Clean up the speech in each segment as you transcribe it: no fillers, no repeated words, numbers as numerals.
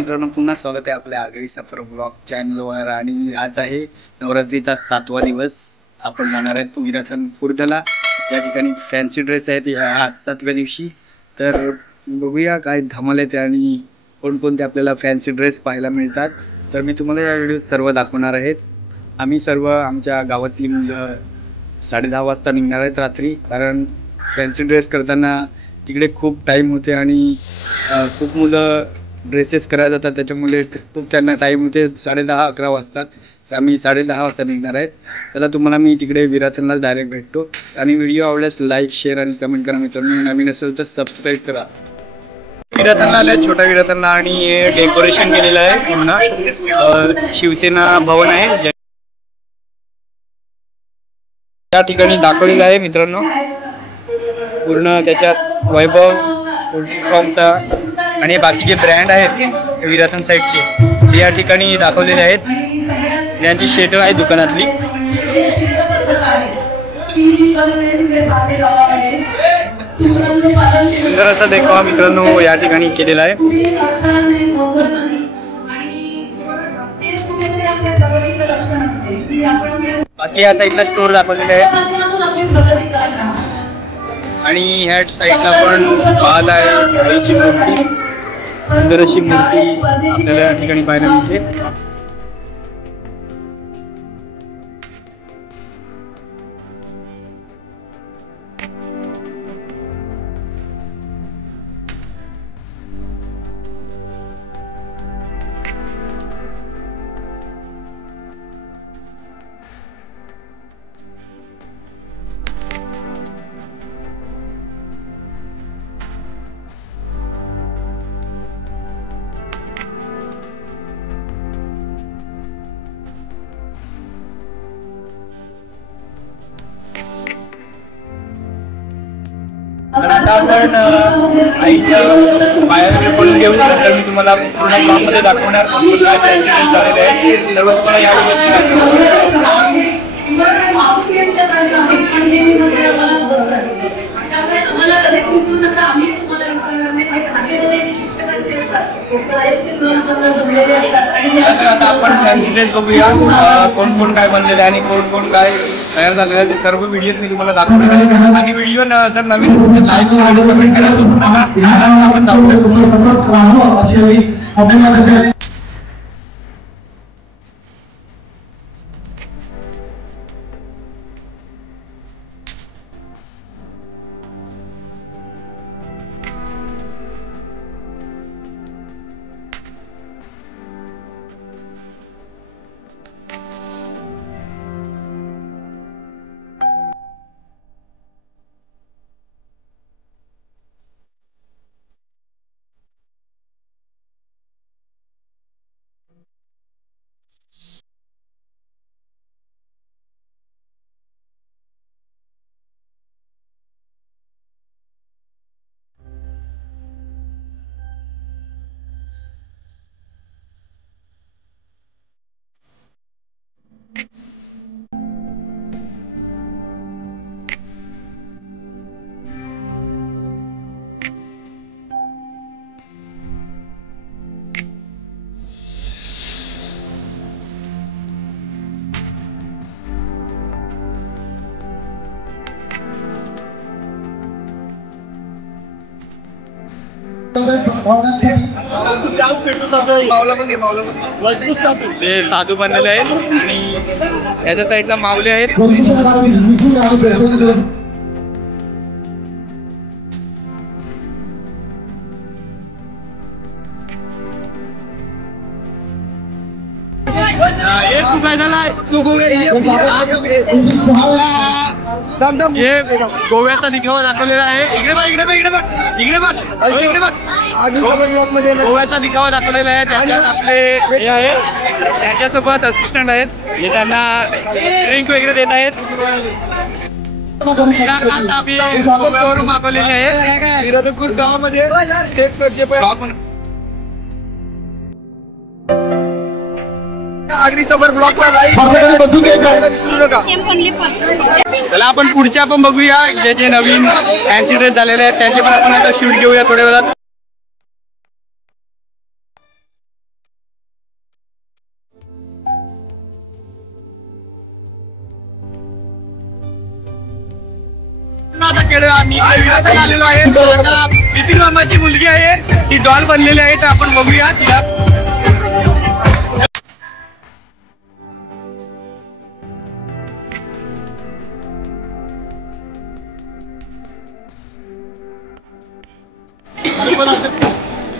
मित्रांनो, पुन्हा स्वागत आहे आपल्या आगरी सफर ब्लॉग चॅनलवर। आणि आज आहे नवरात्रीचा 7वा दिवस। आपण जाणार आहेत विराथन खुर्दला, ज्या ठिकाणी फॅन्सी ड्रेस आहेत या आज 7व्या दिवशी। तर बघूया काय धमाल येते आणि कोणकोणते आपल्याला फॅन्सी ड्रेस पाहायला मिळतात। तर मी तुम्हाला या व्हिडिओत सर्व दाखवणार आहेत। आम्ही सर्व आमच्या गावातली मुलं 10:30 वाजता निघणार आहेत रात्री, कारण फॅन्सी ड्रेस करताना तिकडे खूप टाईम होते आणि खूप मुलं ड्रेसेस करायला जातात, त्याच्यामुळे खूप त्यांना टाईम होते। 10:30-11 वाजतात। तर आम्ही 10:30 वाजता निघणार आहेत। त्याला तुम्हाला मी तिकडे विराथनलाच डायरेक्ट भेटतो। आणि व्हिडिओ आवडल्यास लाईक, शेअर आणि कमेंट करा मित्रांनो। नवीन असेल तर सबस्क्राईब करा। विराथनला आले, छोट्या विराथनला, आणि हे डेकोरेशन केलेलं आहे पूर्ण। शिवसेना भवन आहे त्या ठिकाणी दाखवलेलं आहे मित्रांनो। पूर्ण त्याच्यात वैभव फॉर्मचा आणि बाकीचे ब्रँड आहेत विराथन साईडचे, ते या ठिकाणी दाखवलेले आहेत। यांची शेड आहे दुकानातली। सुंदर असा देखावा मित्रांनो या ठिकाणी केलेला आहे। बाकी या साईडला स्टोर दाखवलेले आहे आणि ह्या साईडला पण पाहत आहे आईची मूर्ती, सुंदर अशी मूर्ती आपल्याला या ठिकाणी पाहायला मिळते। तर आता आपण आईच्या पायामध्ये पडून घेऊ। तर मी तुम्हाला पूर्ण ब्लॉगमध्ये दाखवणार झालेले आहे सर्व तुम्हाला आता आपण फॅन्सी ड्रेस बघूया, कोण कोण काय बनलेले आणि कोण कोण काय तयार झालेलं आहे ते सर्व व्हिडिओ मी तुम्हाला दाखवणार आहे। आणि व्हिडिओ जर नवीन लाईक आणि कमेंट करायला आपण दाखवूया। ते साधू बनलेले आहेत आणि याच्या साईडला माऊली आहेत। गोव्याचा दिखावा दाखवलेला आहे। इकडे बघ, इकडे बघ, इकडे बघ, इकडे बघ, इकडे बघ, गोव्याचा दिखावा दाखवलेला आहे। त्याच्यात आपले हे आहे, त्याच्यासोबत असिस्टंट आहेत, हे त्यांना ड्रिंक वगैरे देत आहेत। मागवलेले आहे विराथनपूर गावामध्ये आगरी सफर ब्लॉगला लाईक विसरू नका। चला आपण पुढच्या पण बघूया, जे जे नवीन फॅन्सी ड्रेस झालेले आहेत त्यांचे पण आपण आता शूट घेऊया थोड्या वेळात। मामाकडे आम्ही आलेलो आहे. आता बिपिन मामाची मुलगी आहे, ती डॉल बनलेली आहे, तर आपण बघूया तिला.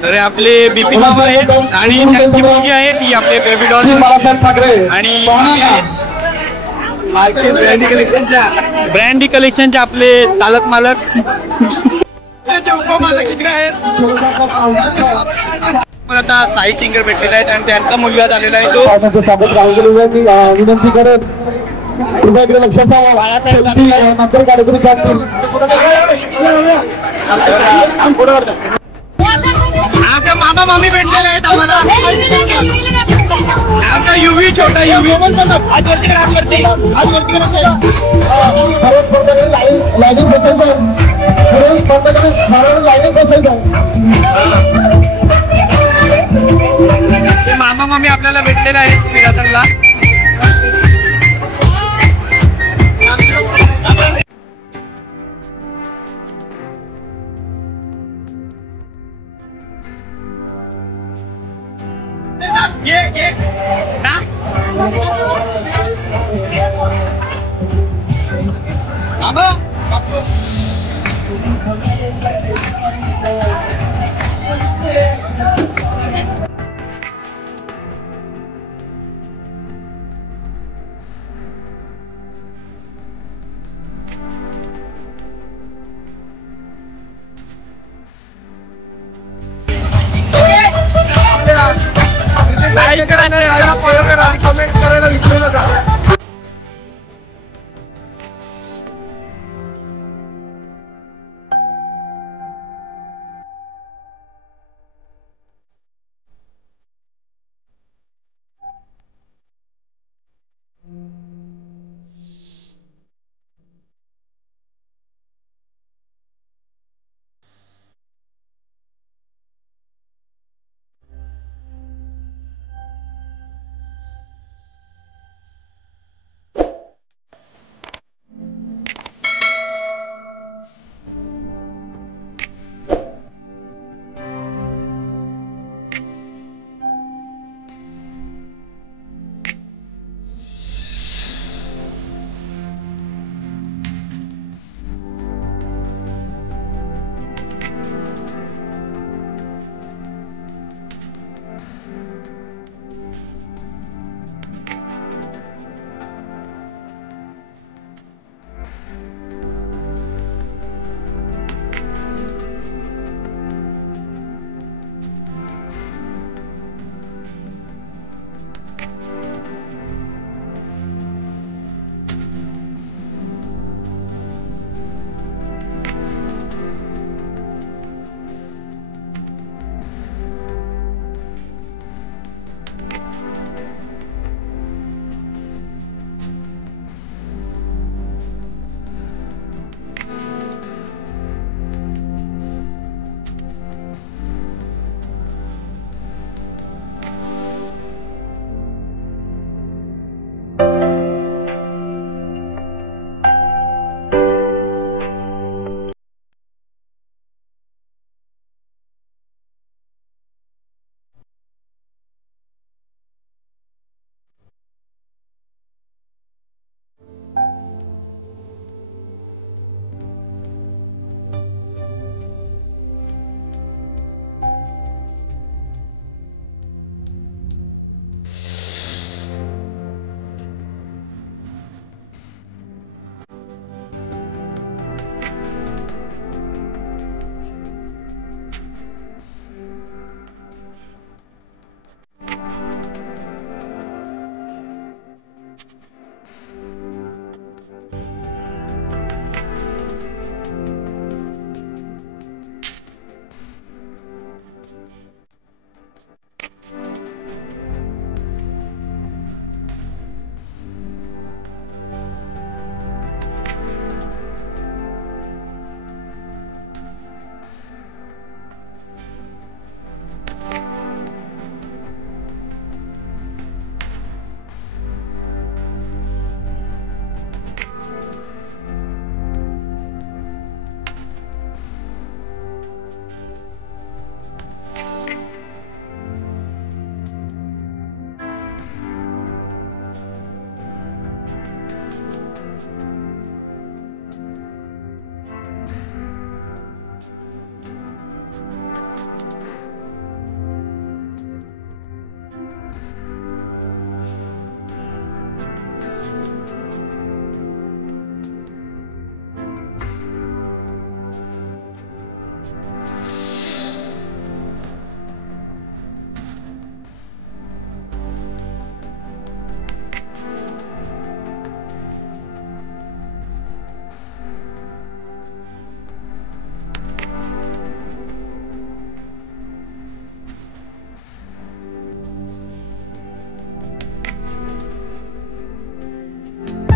तर आपले बिपिन मामा आहेत आणि त्यांची मुलगी आहे ती आपले बेबी डॉल आणि ब्रँडी कलेक्शनचे आपले चालक मालक उपमालक इकडे आहेत. पण आता साई सिंगर भेटलेले आहेत आणि त्यांचा मुलगा झालेला आहे तो विनंती करत आता मामा मामी भेटलेले आहेत आम्हाला. आता युवी छोटा युवी मामा मामी आपल्याला भेटलेला आहे मिराथनला.